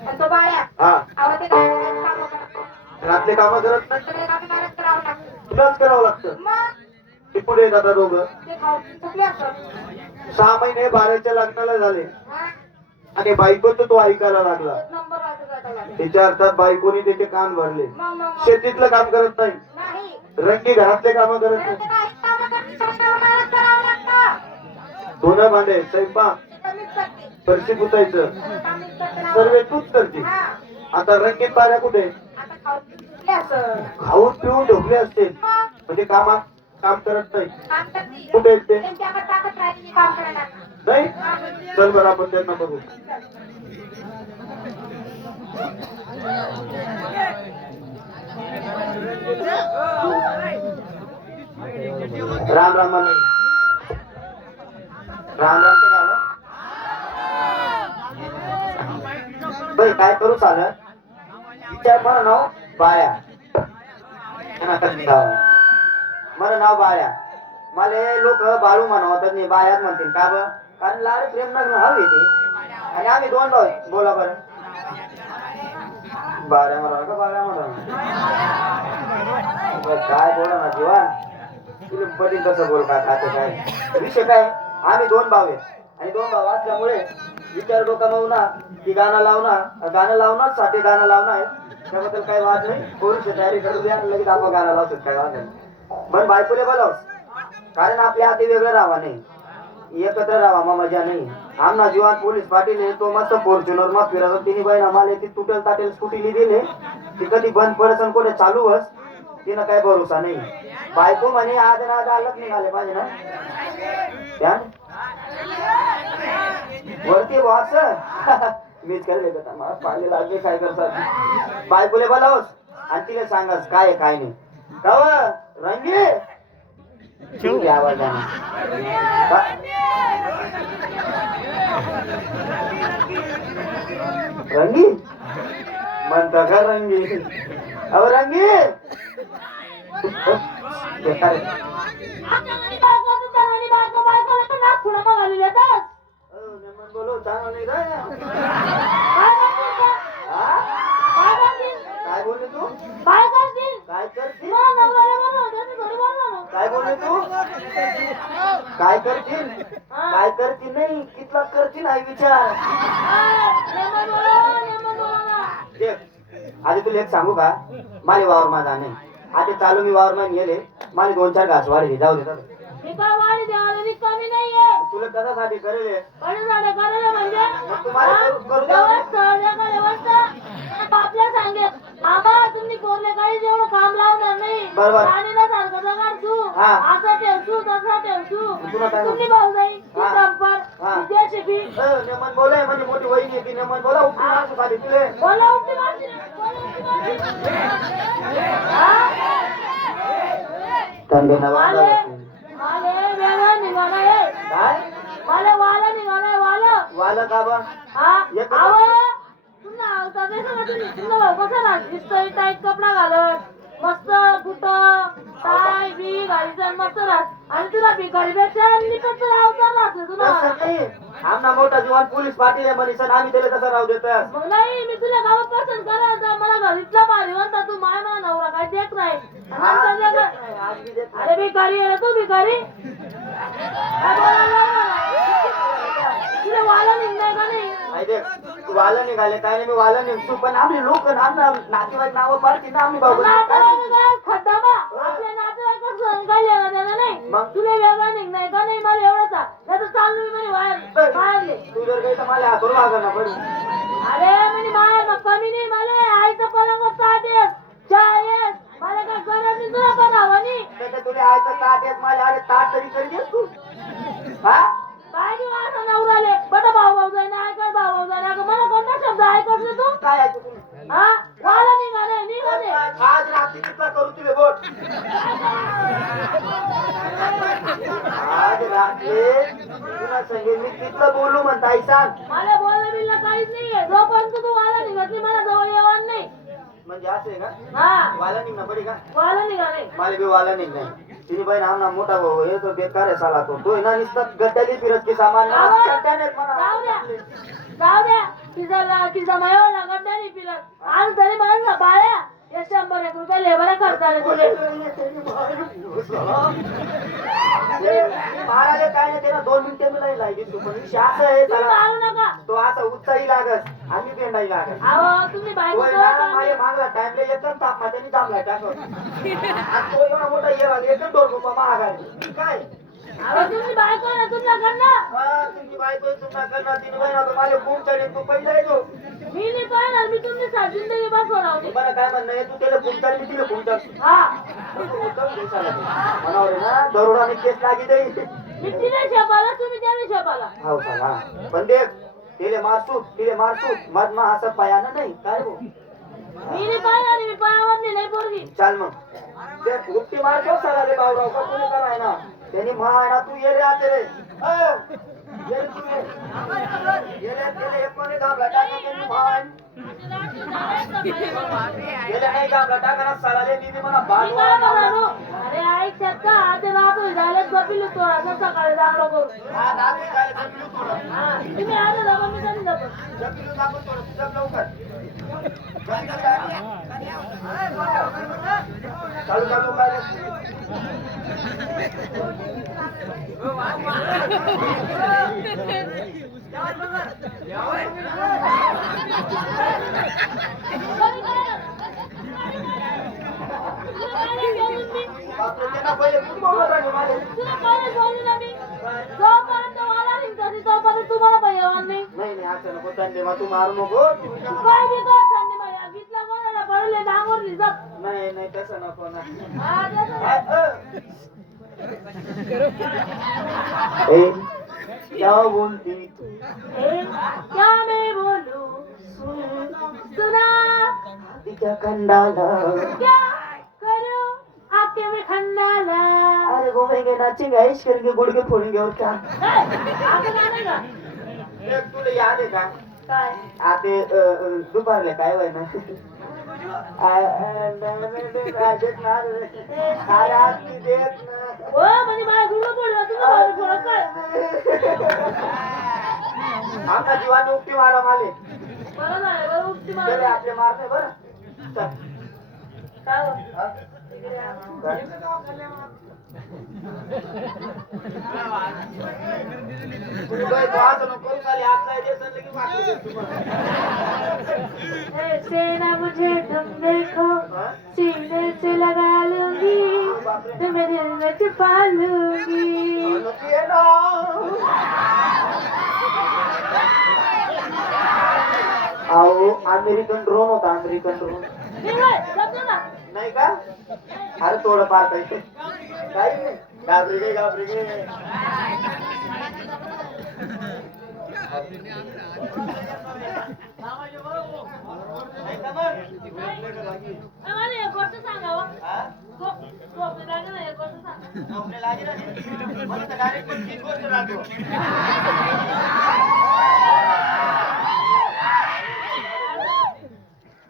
आणि तो बाळ्या हा आवाज काम घरातले काम करत नाही करावं लागतं तुलाच करावं लागतं मग ते पुढे जातात दोघं ते खाऊन थकले असत 6 महिने बाळाच्या लग्नाला झाले हा आणि बायकोचं तो ऐकायला लागला एक नंबर वाजत त्याच्या अर्थात बायकोनी त्याचे कान भरले मग शेतीतलं काम करत नाही नाही रंगी घरातले काम करत घरात नाही काही कामं करते, स्वतःवर मेहनत करावं लागतं. धुणं भांडे स्वयंपाक कमीच करते. फरशी पुसायचं कमीच करते ना. सर्व तूच करते हा. आता रंगीत पाऱ्या कुठे आता खाऊन पिऊन असं. खाऊन पिऊन ढोकले असतील मग म्हणजे कामात काम करत नाही काम करते. कुठे आहेत ते त्यांच्याकडे ताकद राहिली की काम करायला लागतं. नाही चल बरं आपण त्यांना बघू राम राम म्हणे. राम राम तर झालं बाई काय करू चालत विचार मला नाव बाया मला नाव बाया मला लोक बाळू म्हणवतात नाही बायाच म्हणतील का ब कारण लाड प्रेम लग्न हवी ते आणि आम्ही 2 भाऊ आहेत. बोला बरं बाऱ्या म्हणा का बाऱ्या म्हणा काय बोला ना जीवन तुला पटील तसं बोल का खाते काय विषय काय आम्ही 2 भाऊ आहेत आणि 2 भाऊ असल्यामुळे विचार डोका ना की गाणं लावणार साठी गाणं लावणार आहे त्याबद्दल काही वाद नाही पोरीची तयारी करू द्या लगेच आपण गाणं लावतो काय वाद नाही पण बायकोले बोलावस कारण आपल्या हाती वेगळं राहा नाही एकत्र राहा मग मजा नाही आमना जीवन पोलीस पाटील तो मस्त फॉर्च्युनर मग फिरत तिने बहीण आम्हाला ती तुटेल ताटेल स्कूटी दिले ती कधी बंद पडसन कोणी चालू बस तिनं काही भरोसा नाही बायको म्हणे आज ना आज आलंच निघाले पाहिजे ना त्या वरती बॉस मीच केले मला पाहिले लागले काय करतात बायकोले बोलावस आणि तिला सांगास काय आहे काय नाही काव रंगी आवाज रंगी म्हणता का रंगी अहो रंगी बेकार बोलो चांगलं नाही काय बोलले तू काय करशील काय बोलले तू काय करतील नाही कितला करतील आहे विचार आधी तुला एक सांगू का माझे वावर माझा नाही आधी चालू मी वावर मान गेले माझे 2-4 घास वाढले जाऊ दे कमी नाहीये तुला कशासाठी करेल म्हणजे मग तुम्हाला करू द्या आपल्या सांगेल आबा तुम्ही कोणले काही जेवढं काम लावणार नाही बरोबर. राणीला सारखं जगार तू हा. असं ठेवतो तसा ठेवतो तुला काय तुम्ही भाऊ जाई हा. संपर हा. विद्याशिकी नेमन बोलाय म्हणजे मोठी वहिनी आहे ती नेमन बोला उपटी माणसं खाली तुले बोला उठली माणसी, बोला उठली माणसी. माले माले वेगळं निघालं आहे काय माले वाला निघालंय वाला वाला का बा हा एक- आव तुमना तुमना भाऊ कसा ना इस्त्री टाईट कपडा घालत मस्त बुट टाय बी घालीचा मस्त राहत आणि तुला भिकारीपेक्षा निकट राहता राहते तुला तसं नाही आमना मोठा जीवन पोलीस पाटील आहे मनीषा आम्ही त्याला तसं राहू देतात मग नाही मी तुला गावात पसंत करायचा मला घरीतला भारी म्हणता तू माय मला नवरा काय देत नाही आणि नंतर जगा- अरे भिकारी आहे तू भिकारी काय बोलायला तुला वाला निघणार का नाही तू वाला निघाले काय नाही मी वाला निघतो पण आपले लोक नातेवाईक नावं पाडतील ना आम्ही बाबू खड्डा बा आपल्या नातेवाईक सहन काय लेवा देणं नाही मग? तुला वेगळा निघणार का नाही मला एवढंच नाही तर चालू मी म्हणे बाहेर बाहेरले तू जर काही तर मला हातून मागं ना पडू अरे म्हणे बाहेर मग कमी नाही मला आईचं पलंग ताटेस चायस मला काय गरज नाही तुला बनावं नाही त्याच्या तुला आहे तर ताट येत मला अरे ताट तरी करी देस तू हा काय नाही माझा नवराले बटा भाऊ जाईना ऐकत भाऊ जाईना मला कोणता शब्द ऐकत नाही तू काय ऐकू तुम्ही हा वाला निघाले निघाले आज रात्री कितला करू तुले बोट आज रात्री तुला सांगेल मी कितलं बोलू म्हणता आई सांग मला बोलणं बिलणं काहीच नाहीये जोपर्यंत तू वाला निघत नाही मला जवळ येणार नाही म्हणजे असं आहे का हा वाला निघणं पडी का वाला निघाले मला बी वाला निघ नाही तिने बहीण आमना मोठा भाऊ हे तो बेकार आहे साला तो ना नुसतं गड्ड्याली फिरत की सामान जाऊ चड्ड्याने द्या जाऊ द्या तिचा मायावर लागत नाही पिलत आज तरी म्हणून ना बाळ्या या 100 रुपये लेबर खर्च आले तुझे महाराज काय नाही त्याला 2 मिनिटं मिळाली लागली तू पण विषय असं आहे तुम्ही चला मारू नका तो असा उत्साही लागत आम्ही पेंडाही लागत अहो तुम्ही बायको होय ना, माझ्या मागला टाइमला एकच ताप त्यांनी दाबलाय टाकत आणि तो एवढा मोठा ये लागला एकच 2 रुपये महागाय काय अहो तुम्ही बायको ना तुमच्या घरनं हा, तुमची बायको तुमचा करणार तिने महिना तो माझ्या खूप चढेल तू पहिला येतो मी नाही पाहणार मी तुमची जिंदगी बसवणार मला काय म्हणणं आहे तू त्याला खूप मी तिला खूप हा म्हणावर ना दरोडाने केस लागी देईल मी तिने शेपाला तुम्ही त्याने शेपाला हो चला पण देख तिले मारसूट मध मा असं पायानं नाही काय हो मी नाही पाहणार मी पायावर नाही पोरगी चाल मग ते गुप्ती मारतो सगळा रे भाऊराव का कोणी कराय ना त्यांनी ना तू ये रे आते रे ये रे तू ये रे त्याला एक कोणी दाबला टाका त्यांनी भान गेले नाही दाबला टाका ना साला रे मी म्हणा मी बाल काय म्हणालो अरे ऐक शकता आता राहतो झाले बपिलो तो आता सकाळी जागलो करू हा दाबी झाले जपलो थोडं हा तुम्ही आले जाबा मी त्यांनी जातो जपलो दाबलो थोडं जप लवकर चालू चालू काय त्यांना पहिले खूप मोबाईल राहिले माझे तुला काय बोलू ना मी जोपर्यंत मला रिंग तोपर्यंत तुम्हाला पैसे नाही नाही नाही असं नको त्यांनी मग तू मारू नको काय घेतो संधी माया गीतला कोणाला पडले डांगोरली जात नाही नाही तसं नको ना हा तसं ए क्या बोलती ए, क्या मैं बोलूं सुना तिच्या खंडाला क्या करूं आके मैं खंडाला अरे घूमेंगे नाचेंगे ऐश करेंगे गुड़के फोड़ेंगे और क्या आता नाही का एक तुला याद आहे का काय आते दुपारले काय वय ना ओ म्हणजे मला गुरु बोलला तुला मला बोलत काय आमचा जीवाने उक्ती मारा माले बरं झालं बरं उठती गेले मला आपले मारते बरं चल. काय हो? हा? काय? तुम्ही बाई तो असं नको करू खाली हात नाही देत नाही की वाटलं देत तुम्हाला. ऐसे ना मुझे तुम देखो हा? सीने से लगा लूंगी तुम्हें दिल में छुपा लूंगी नको ये ना. अहो अमेरिकन ड्रोन होता अमेरिकन ड्रोन नाही का अरे थोडं फार काही काही नाही घाबरी गे नाही का मग? मला एक गोष्ट सांगावं हा? झोपले लागेल ना एक गोष्ट सांगा झोपणे लागेल आणि मला तर direct पण तीच गोष्ट राहतो.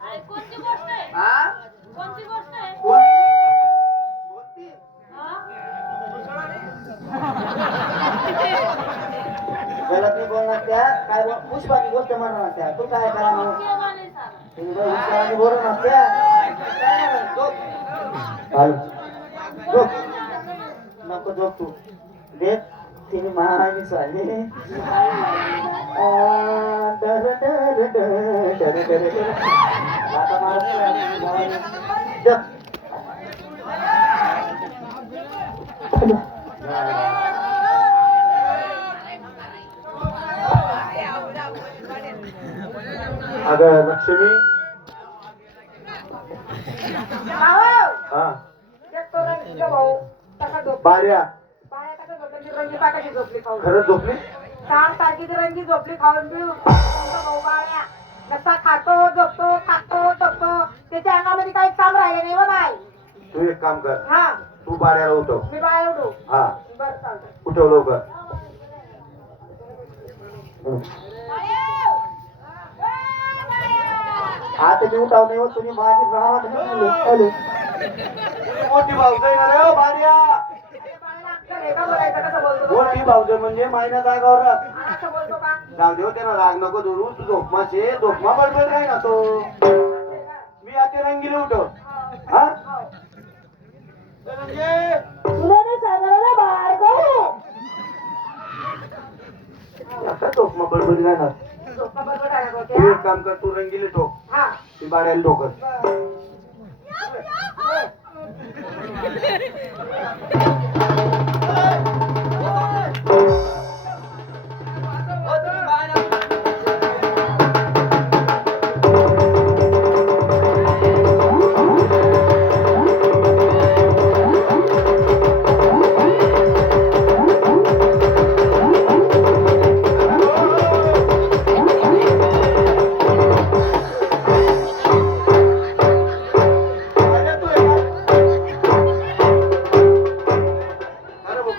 अरे कोणती गोष्ट आहे हा? कोणती गोष्ट आहे कोणती? हा? गलत नाही बोलणार त्या काय पुष्पाची गोष्ट म्हणणार त्या तू काय करा म्हणून केव्हा नाही सांगा. तुम्ही बाई पुष्पाची बोलणार त्या झोप. चालू. झोप. नको झोप तू देख तिने महाराणी चालले डर डर डर डर डर डर आता महाराज झोप. अगं लक्ष्मी हा बाऱ्या खरंच झोपली रंगी झोपली खाऊन पिऊन भाऊ बाळ्या नसता खातो झोपतो झोपतो त्याच्या अंगामध्ये काही काम राहिले नाही हो बाय तू एक काम कर हा तू बाऱ्याला उठव मी बाहेर उठू हा बरं चालतं उठव लवकर आता मी उठाव नाही हो तुम्ही माझी राहत मोठी भाऊजाई ना रे हो बाऱ्या बाळाला अक्कल आहे का बोलायचं कसं बोलतो मोठी भाऊजाई म्हणजे महिना जागावर राहत असं बोलतो का जाऊ देव त्यांना राग नको धरू तू झोपमाशे झोपमा बडबड काय ना तो मी आता रंगीले उठव हा तुला नाही सांगायला बाहेर करू. आता झोपमा बडबड काय ना झोपा बरोबर आहे तू डोक्या. एक काम कर तू रंगीले ठोक हा ती बाड्याला ठोकर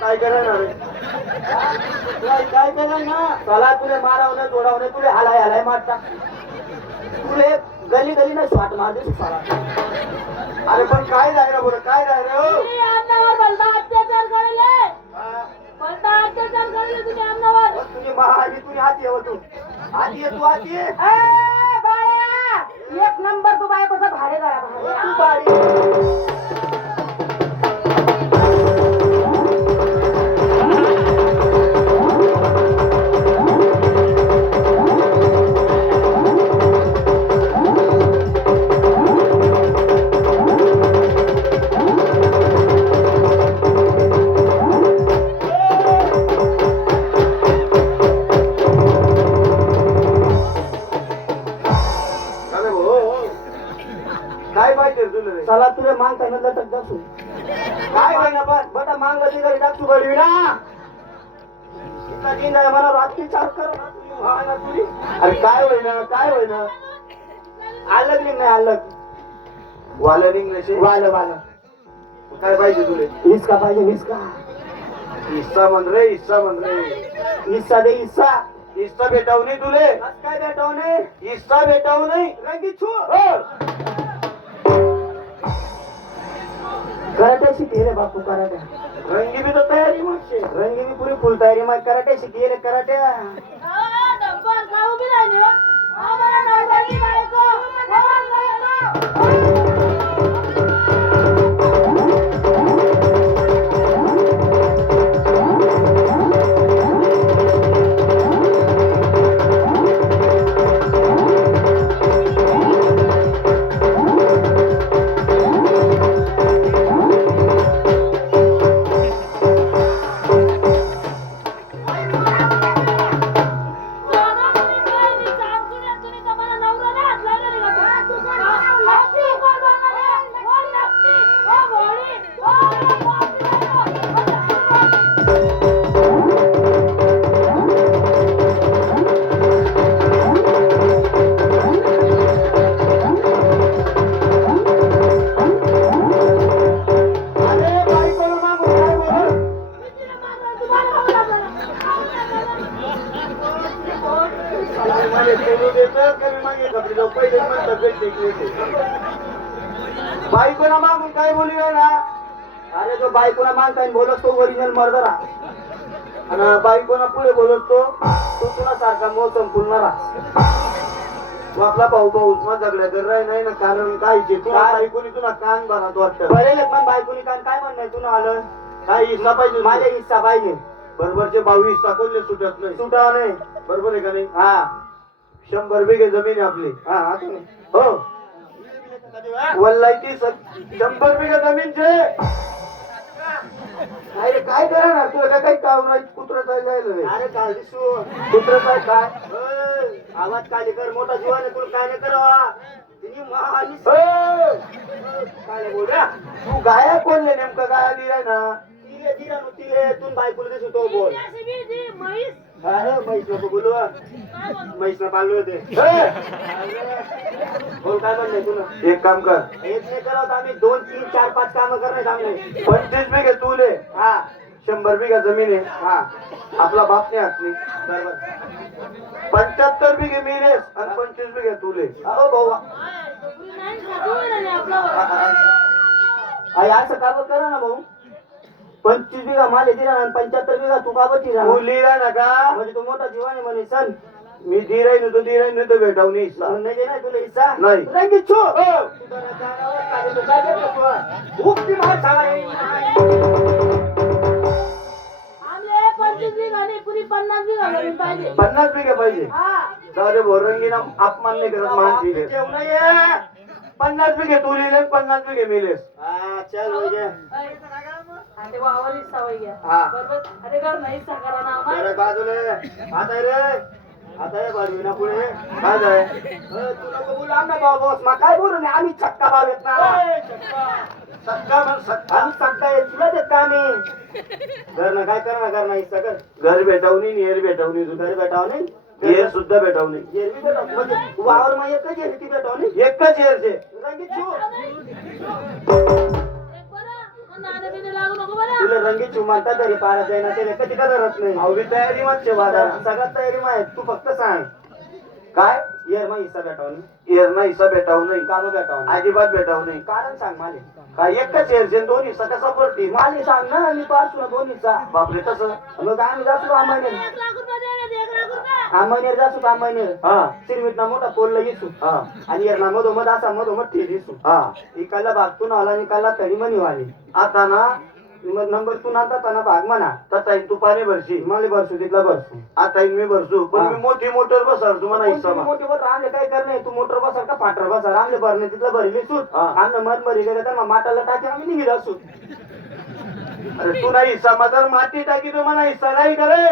काय करणार काय करणार ना चला तुले मारावणे जोडावणे तुले हलाय हलाय मारता तुले गली गली ना शॉट मार दे साला अरे पण काय जाय रे बरं काय जाय रे तुम्ही आमनावर भलता अत्याचार करेले. हा? भलता अत्याचार करेले तुम्ही आमनावर. बस तुझी महाराणी तुझी हाती आहे तू हाती आहे तू हाती आहे ए, बाळ्या! एक नंबर तू बायकोचा भाडे झाला तू भाडे. बाडी अरे हो काय पाहिजे तुला रे चला तुला मांग काय म्हणलं तर दाखवू काय होईना पण बटा मांग घरी दाखवू गडवी ना इथला दिन आहे मला रात्री चार कर ना तुझी महाग ना तुझी अरे काय होईना आलं नाही आलं वालं निघण्याचे वालं काय पाहिजे तुले हिस्सा पाहिजे हिस्सा म्हण रे हिस्सा दे हिस्सा भेटावू नाही तुले काय भेटावू नाही हिस्सा भेटावू नाही रंगी छू कराटे शिकले रे बापू कराटे रंगी भी तो तयारी मग रंगी भी पूरी फुल तयारी मग कराटे शिकले कराटे डब्बर खाऊ बी राहिले हो. मला नवऱ्याची बायको. बायकोला मागून काय बोलू ना अरे जो बायकोला मागताय बोलत तो ओरिजिनल मर्दरा आणि बायकोला पुढे बोलत तो तुला सारखा मोसम फुलणारा तू आपला भाऊ उस्मा झगड्या कर राही नाही ना कारण काय तुला बायकोनी तुला कान भरात वाटतं बरेल पण बायकोनी कान काय म्हणणं तुला आलं काय हिस्सा पाहिजे माझा हिस्सा पाहिजे बरोबरचे 22 हिस्सा कोणले सुटत नाही सुटाव नाही बरोबर आहे का नाही हा 100 बिघे जमीन आहे आपली हा हो वल्लायची 100 बिघे जमीन छे अरे काय करणार तुला काही काम नाही कुत्र जायला अरे काय कुत्र काय आवाज काय कर मोठा जीवाने तुला काय नाही करावा काय बोल तू गाया कोणले नेमकं गाया दिलाय ना तिरे तू बायकोला दिसतो तो बोल अरे म्हैस नको बोलू म्हैस न पाळले होते बोल काय म्हणलंय तुला एक काम कर एक नाही करत आम्ही 2 3 4 5 काम करणार आम्ही 25 बिघे तुले हा 100 बिघा जमीन आहे हा आपला बाप नाही हात नाही बरोबर 75 बिघे मिळेस आणि 25 बिघे तुले अहो भाऊ असं काम करा ना भाऊ 25 बिघा माले दिला आणि 75 बिघा तू का बची तू लिहिला नका म्हणजे तू मोठा जीवाने म्हणे सण मी दिराई नव्हतो भेटावून हिस्सा नाही दे नाही तुला हिस्सा नाही. रंगीत छो हो. तू जरा जागावर चालेल, तू काय करतो तू? उपटी मार साला हे. आमले 25 बिघा नाही पुरी 50 बिघा जमीन पाहिजे 50 बिघे पाहिजे हा जाऊ दे भोरंगीना अपमान नाही करत मान दिले जेव नाही आहे. 50 बिघे तू लिहिले 50 बिघे मिळेस हा, चल होय गे. अरे वावर हिस्सा होई गया हा. बरोबर अरे घर नाही हिस्सा करा ना आम्हाला अरे बाजूले आता ये रे आता ये बाजूला पुढे काय जाय तू नको बोलू आमना भाऊ बॉस मा काय बोलू नाही आम्ही छक्का भाव येत ना सक्का म्हण सक्का आम्ही छक्का येत तुला देत का आम्ही घरनं काय करणार घरनं हिस्सा कर घर भेटावणी नेर भेटावणी तू घर भेटाव नाही येर सुद्धा भेटावणी एरवी भेटाव म्हणजे तू वावर मा येत नाही ती भेटाव नाही एकच येरचे रंगीत छू एक बरं मग नाणे बिणे लागू नको बरं तुला रंगीत छू म्हणता तरी पारा जाईना ते कधी करत नाही अवघी तयारी मागचे बाजार सगळ्यात तयारी माहित तू फक्त सांग काय येर मा हिस्सा भेटाव नाही येर ना हिस्सा भेटावू नाही काम भेटाव नाही अजिबात भेटावू नाही कारण सांग माले काय एकच येरचे दोन हिस्सा कसा पडतील माले सांग ना मी पास दोन हिस्सा बापरे कसं मग आम्ही जातो आम्हाला 1 लाख रुपये दे 1 लाख रुपये आम्हाला जातो आम्हाला हा सिरमिटना मोठा पोलला येसू हा आणि येरणा मधोमध असा मधोमध ठेल येसू हा इकाला भागतून आला आणि इकाला तडी म्हणी वाली आता ना मग नंबर तू नाता तना भाग म्हणा तथा तू पाणी भरशी मला भरसू तिथला भरसू आता मी भरसू पण हा. मी मोठी मोटर बसर तुम्हाला हिस्सा कोणती मोठी वर आमले काय करणे तू मोटर बसर का फाटर बसर आमले भरणे तिथला भरली सूट हा. आमनं मन भरी गेलं तर मग माटाला टाकी आम्ही निघित असू अरे तू नाही हिस्सा माझा माती टाकी तू मला हिस्सा नाही करे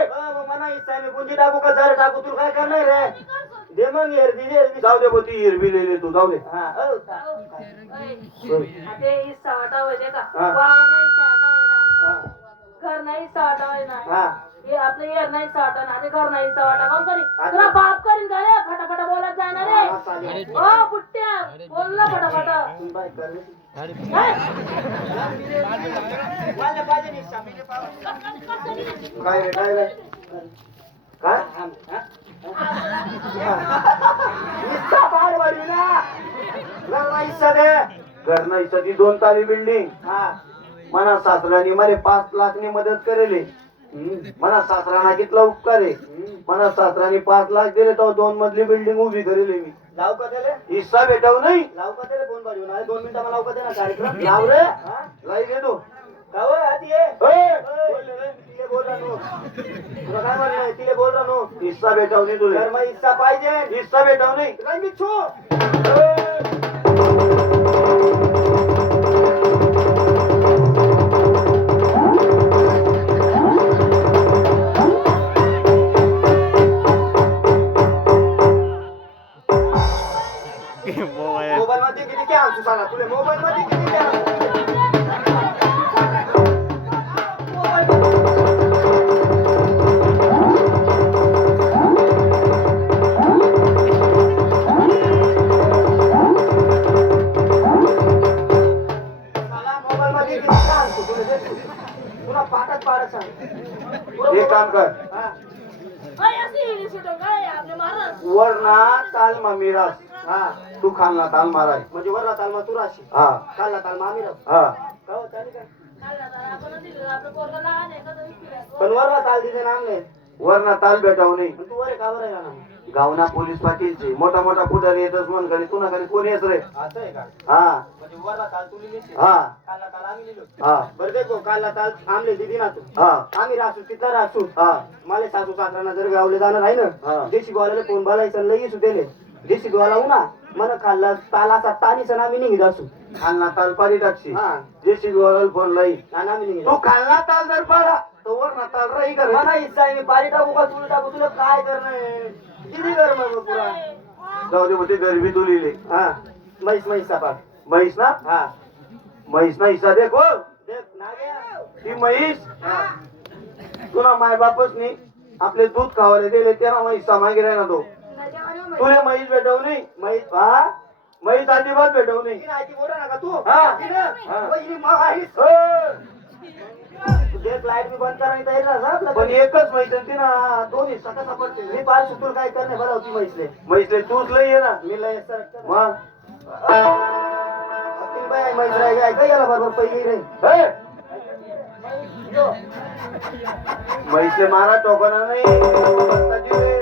मना हिस्सा मी गुंजी टाकू का जरा टाकू तुला काय करणार रे दे मग एरबी जाऊ दे बोती हिरवी लिहिली तू जाऊ दे हा ते हिस्सा वाटावं दे का हा. वावर नाही हिस्सा वाटावं ना हा घर नाही हिस्सा वाटावं ना हा हे आपलं येर नाही हिस्सा वाटा आणि घर नाही हिस्सा वाटा कोण करी हा. तुला बाप करीन का रे फटाफट बोलत जाय ना रे हा, चालेल. ओ पुट्ट्या बोल ना फटाफट तू बाय कर रे. काय? काय रे काय रे काय हिस्सा पाड वाढवी ना घरला हिस्सा दे घरना हिस्सा ती 2 ताली बिल्डिंग हा मना सासऱ्याने मला 5 लाखनी मदत करेले मना सासराना कितला उपकार आहे मना सासऱ्याने 5 लाख दिले तो 2 मजली बिल्डिंग उभी करेले मी लाव का त्याले हिस्सा भेटाव नाही लाव का त्याले फोन पाठवून अरे 2 मिनिटं मला लाव का दे ना कार्यक्रम लाव रे हा? लाई दे तू का होय आधी ये ए, बोल रे, तिले बोल रहा नो तुला काय म्हणलं तिले बोल रहा नो हिस्सा भेटाव नाही तुला घरमा हिस्सा पाहिजे हिस्सा भेटाव नाही रंगीत छू मोबाईल मध्ये किती काय आणतो सांगा तुला मोबाईल मध्ये किती काय आणतो? मला मोबाईल मध्ये किती काय आणतो तुला दे तू. तुला पाठात पाडत सांग एक काम कर हा. ओय, अशी इडी सुटून काय आपले महाराज वरना ताल मा मिरास हा तू खालना ताल माराय म्हणजे वरला तालमा तू राशी हा खाल्ला तालमा आम्ही राहू हा का हो, चालेल का? खाल्ला तर आपण दिलं आपलं पोरगं लहान आहे का तो इकडे पण वरला ताल तिथे नाम नाही वरना ताल भेटाव नाही पण तू वर का बरं आहे ना गावना पोलीस पाटीलचे मोठा मोठा पुढारी येतच म्हण घरी तू ना घरी कोणी येत रे असं आहे का हा म्हणजे वरला ताल तू लिहिली हा काला ताल आम्ही लिहिलो हा बरं देखो काला ताल आमले दिदी ना तू हा आम्ही राहतो तिथला राहतो हा मला सासू सासऱ्यांना जर गावले जाणार आहे हा. ना देशी गोवाला फोन बोलायचं लगेच दिले देशी गोवाला ना मला खाल्ला तालाचा तानीचा आम्ही निघित असू खालना ताल पाडी टाकशी हा जे शिकवायला फोन लाई आणि आम्ही निघित तू खालना ताल जर पाडा तर वरना ताल राही कर मला इच्छा आहे मी पारी टाकू का तुला टाकू तुला काय करणं किती कर मग पुरा जाऊ दे होते गरबी तू लिहिले हा म्हैस म्हैस सापा म्हैस ना हा म्हैस ना हिस्सा दे हो देख ना गया ती म्हैस हा तुला माय बापच नाही आपले दूध खावायला दिले त्याला म्हैस मागे राही ना तो तुला म्हैस भेटव नाही म्हैस हा म्हैस अजिबात भेटव नाही तिने आधी बोला नका तू हा. तिने? हा. ओ, हिने मग आहेस. तू देख लाईट मी बंद करायला तयार झाला आपलं. पण एकच म्हैस आहे ती ना दोन हिस्सा कसा पडतील मी पार सुटून काय करणे बरं होती म्हैसले म्हैसले तूच लई ये ना मी लय सर मग तीन बाय म्हैस राय काय याला बरोबर पहिली रे हे? म्हैसले मारा टोकना नाही बस्ताजी रे.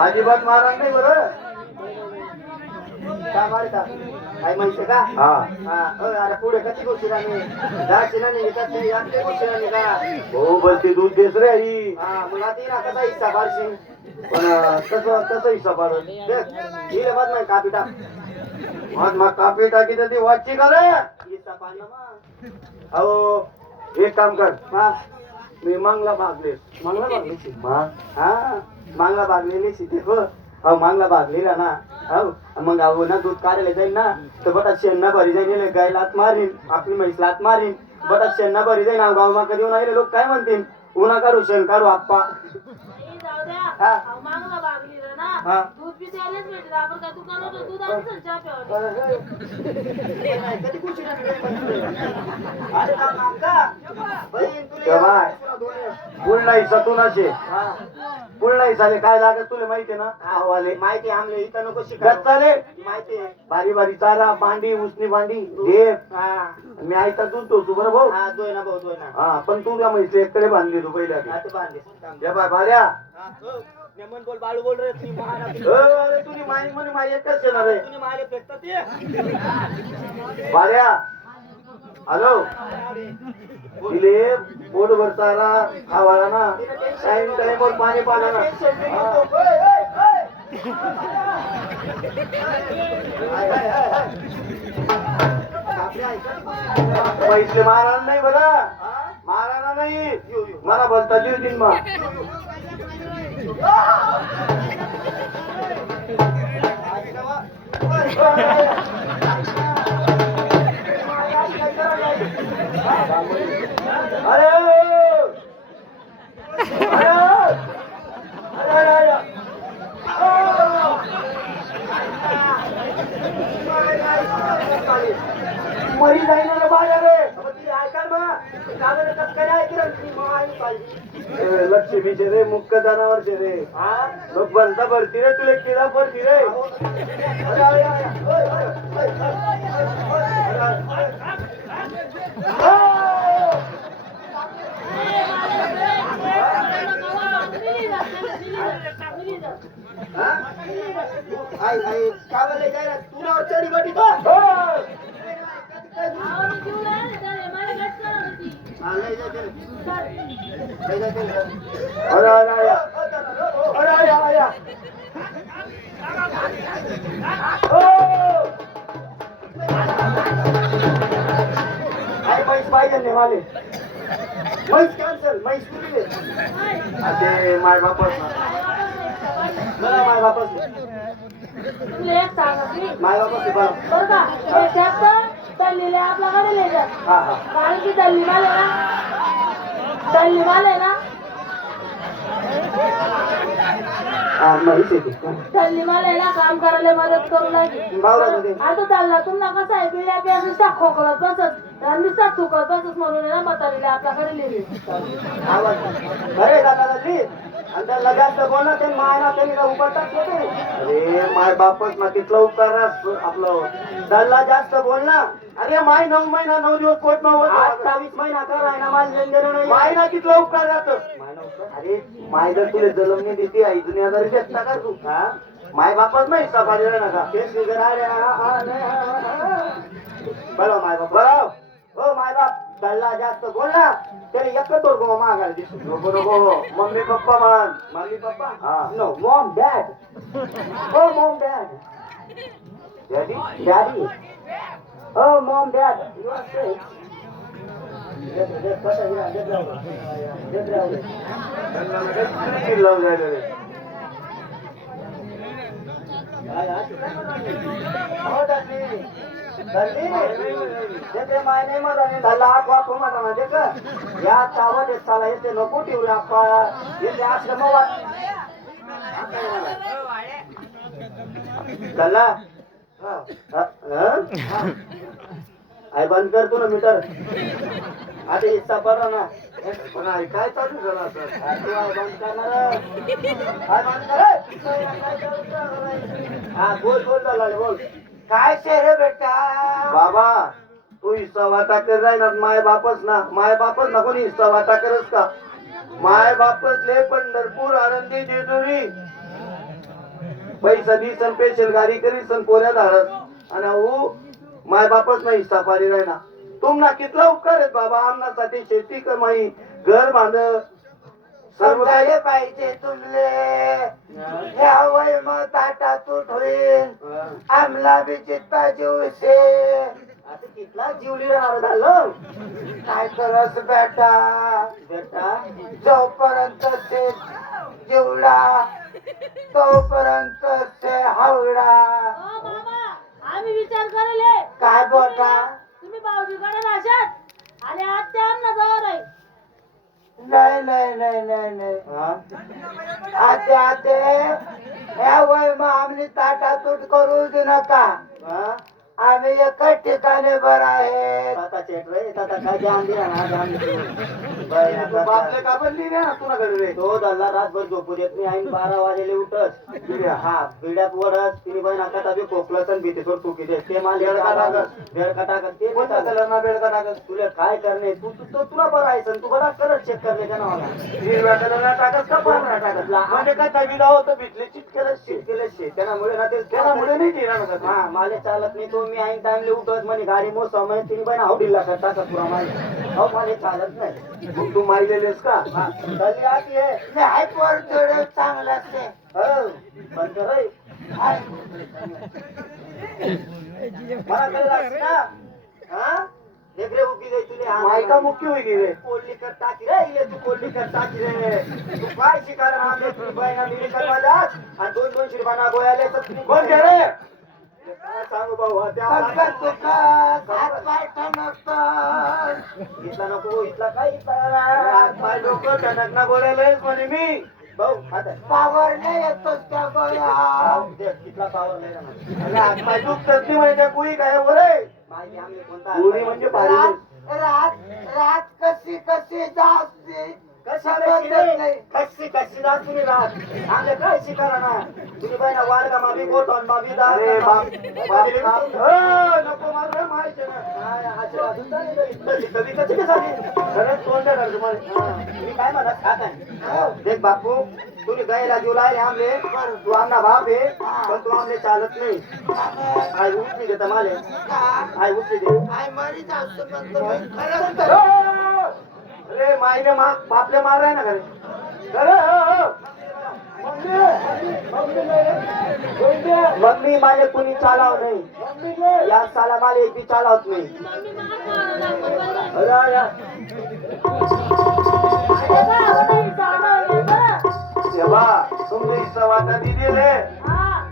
अजिबात मारा नाही बरं. का मारता काय माहिती का हा अरे पुढे कधी गोष्टी नाही जायची नाही का ती आपली गोष्टी नाही का हो बोलते दूध देस रे आई. मग आता ना कसा हिस्सा पाडशील पण कसं हिस्सा पाडत हिला बद नाही कापी टाक मग मग कापी टाकी तर ती वाटची का रे. हिस्सा पाडला मग अहो एक काम कर हा मी मांगला भागले. मांगला भागली मग हा मांगला भागलेली शिते हो हो मांगला भागलेला ना हो मग अहो ना दूध काढायला जाईल ना तर बटा शेणना भरी जाईल गायला हात मारीन आपली म्हैसला हात मारीन बटा शेणना भरी जाईन गावमा कधी येऊन आले लोक काय म्हणतील उन्हा काढू शेण काढू आप्पा आई जाऊ द्या. हा. अहो, मागला भागली रे ना. हा. दूध बी द्यायलाच भेटलं. आपण काय दुकानावर दूध आणतो चहा प्यावं. कधी खुशी अरे का मागता बहीण तेव्हाय. फुल नाही सतून असे हा फुल नाही झाले काय लागत तुला माहितीये ना आवाले माहिती आमले इथं नको शिकायला गच्चाले माहिती आहे बारी बारी चारा भांडी उसनी भांडी घे हा मी आयता दूध तू बरं भाऊ हा दोय ना भाऊ दोय ना हा पण तू त्या म्हैसले एककडे बांधली तू पहिल्या हा ते बांधले या बाय भाड्या नेमन बोल बाळू बोल रे तुम्ही महाराज अरे तुझी माई म्हणे माई एकच येणार आहे तुम्ही मारे फेकता ते भाड्या हॅलो तिले पोटभर चारा खावाला ना टाइम टाइमवर पाणी पाडा ना पैसे मारायला नाही बरं मारायला नाही मला बोलता जीव दिन मग अरे मरी जाईन रे बाया रे लक्ष्मीचे रे मुख्य जनावरचे रे लोक बनता भरती रे तुला किडा पडती रे तुला चढी बटी तो अहो, मी जीव लावला त्याने. मला भेट करा होती. अरे अरे या अरे या या आई म्हैस पाहिजे नाही माले म्हैस कॅन्सल म्हैस कुठे ते माय बापच ना मला माय बापस तुला एक सांगत मी. माय बापस बरं का? हे शब्द दल्लीले आपल्याकडे ले जा. हा हा कारण की दल्लीवाले ना म्हैस येते दल्लीवाल्याला काम करायला मदत करू लागली. बावरामध्ये आता चालला तुम्हाला कसं आहे पिढ्या पिढ्या नुसता खोकलत बसत आणि नुसता थुकत बसत म्हणून आहे ना म्हातारीला आपल्याकडे लिहिली. आवाज अरे दादा दादी आणि त्याला जास्त बोलला ते मायना त्यांनी का उपरतात येते अरे माय बापच ना तिथला उपकार आपलं त्याला जास्त बोलला अरे माय 9 महिना 9 दिवस पोट नव्हत 28 महिना कराय ना मला लेनदेन नाही माय ना तिथला उपकार राहत मायना उपकार अरे माय जर तुला जलमनी देते आई दुनियादारी देता का तू हा माय बापच नाही सफारी नका केस वगैरे अरे बोलो माय बाप बरं हो माय बाप दल्ला जास्त बोलला त्याने एकच तोडगो मागायला दिसतो नको नको मम्मी पप्पा मान मम्मी पप्पा हा नो मॉम डॅड हो मॉम डॅड डॅडी डॅडी हो mom dad you are safe चिल्लावून राहिले रे या चावत चाला येते नको ठेवू आपा येते आश्रम चला आई बंद करतो ना मीटर आता इच्छा पडा ना पण आई काय चालू झालं असं बंद करणार बंद कर हा बोल बोल बोल काय शहर बेटा बाबा तू हिस्सा वाटा कर राहणार माय बापच ना कोणी हिस्सा वाटा करस का माय बापच ले पंढरपूर आनंदी जेजुरी पैसा दिसन पेशल गाडी करी सन पोऱ्या धाडस आणि हो माय बापच नाही हिस्सा पारी राहणार तुमना कितला उपकार आहेत बाबा आमनासाठी शेती कमाई घर बांध सर्व समजायला पाहिजे तुमले ह्या वय मग ताटा तूट होईल आमला बी चित्ता जीवशे आता तिथला जीवली राहणार झालं काय करस बेटा जोपर्यंत ते जेवढा तोपर्यंत ते हावडा हो बाबा, आम्ही विचार करेल काय बोटा तुम्ही भाऊजीकडे राहशात आणि आत्या आमना जवळ आहे. नाही आते आते ह्या वय मग आम्ही ताटातूट करू दे नका आम्ही एकच ठिकाणी बरं आहे बापले का बनली रे तुला घरी तो दल्ला रातभर झोपू देत नाही आई 12 वाजेले उठस हा बिड्यात वरस तिने बहीण आता तबी खोकलस आणि भीतीसोड टुकी दे ते मान बेडका टाकत ते तुला काय करणे तू तुला बरं आहे तुला बरा करत चेक करले का नावाला हिरव्या कलरला टाकस का पांढरा टाकस म्हणजे काय तबीला होतं भिजले केलं त्यामुळे ना ते त्यामुळे नाही जिराणं करत. हा मला चालत नाही तो मी आई टाइमले उठत म्हणे गाडी मोसा म्हणे तिने बहीण आवडीला टाकत पुरा माझ्या हो मला चालत नाही मग तू माहिलेलेस का चालली आती आहे पोर थोडं चांगलं असते हो पण कर मला कळलं ना हा लेकरे उकी जाई तुले मायका मुख्य होई रे कोल्ली कर टाकी रे इले तू कोल्ली कर टाकी रे तू काय शिकायला आम्ही तुझी बहीण मिली करवा जात आणि 200 रुपयाना गोयाले तर तुम्ही कोण घे रे काय सांगू भाऊ त्या इथला नको इथला काय पाय डोकं टणकना बोलायलायस म्हणे मी भाऊ आता पावर नाही येतो त्या गोया तिथला पावर नाही ना अरे हात पाय दुखतात नाही म्हणजे कुई काय हो रे माहिती आम्ही कोणता कुणी म्हणजे पाहिजे रात कशी जास्ती कशी जात तुम्ही रात आमच्या काय शिकारा ना तुम्ही बहिणा वाडगा मावी गोठवून मावी अरे बाप नको मार रे माहिती कधी कशी झाली खरंच कोणत्या घर तुम्हाला मी काय म्हणत काय देख बापू तुम्ही गैला जुलाई आमले तू आमना बाप आहे पण तू आमले चालत नाही आई उचली देता माले आई उचली दे अरे माईने बापले मार आहे ना घरी मम्मी माले कुणी चालाव नाही या साला माले एक बी चालावत नाही मम्मी मार अरे या तेव्हा तुमने हिस्सा वाटा दिले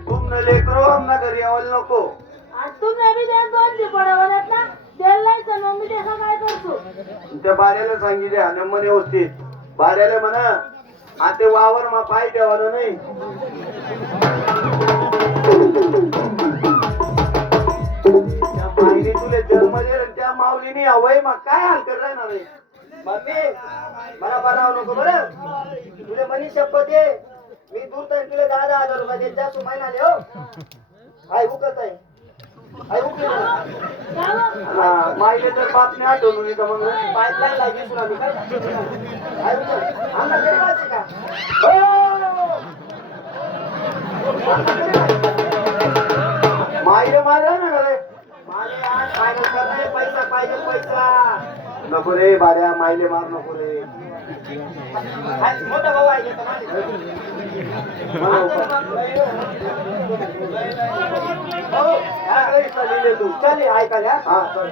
तुमने लेकरो आमना घरी यावल नको तुम्ही बी त्या दोन पडवल्यात ना त्याला तर मम्मी त्याचा काय करतो त्या बाऱ्याला सांगितले आणि म्हणे व्यवस्थित बाऱ्याला म्हणा आते वावर मा पाय ठेवानो नाही त्या बाईने तुले जन्म दिला त्या माऊलीने अवय मग काय हाल कर राहणार रे मम्मी मला बनाव नको बरं तुले मनी शपथ आहे मी दूर तर तुला 10,000 रुपये देत जा तू महिना ले हो आई उकत आहे आई उकली माईले तर बातमी आठवून येतं मग पाईपलाईन लागली सुना मी काय आई उकत आमना गरीबाची का माईले मारा ना रे माले आज फायनल करणे पैसा पाहिजे पैसा नको रे बाऱ्या माईले मार नको रे मोठा भाऊ आहे का माझे तू चल ऐकायला हा चल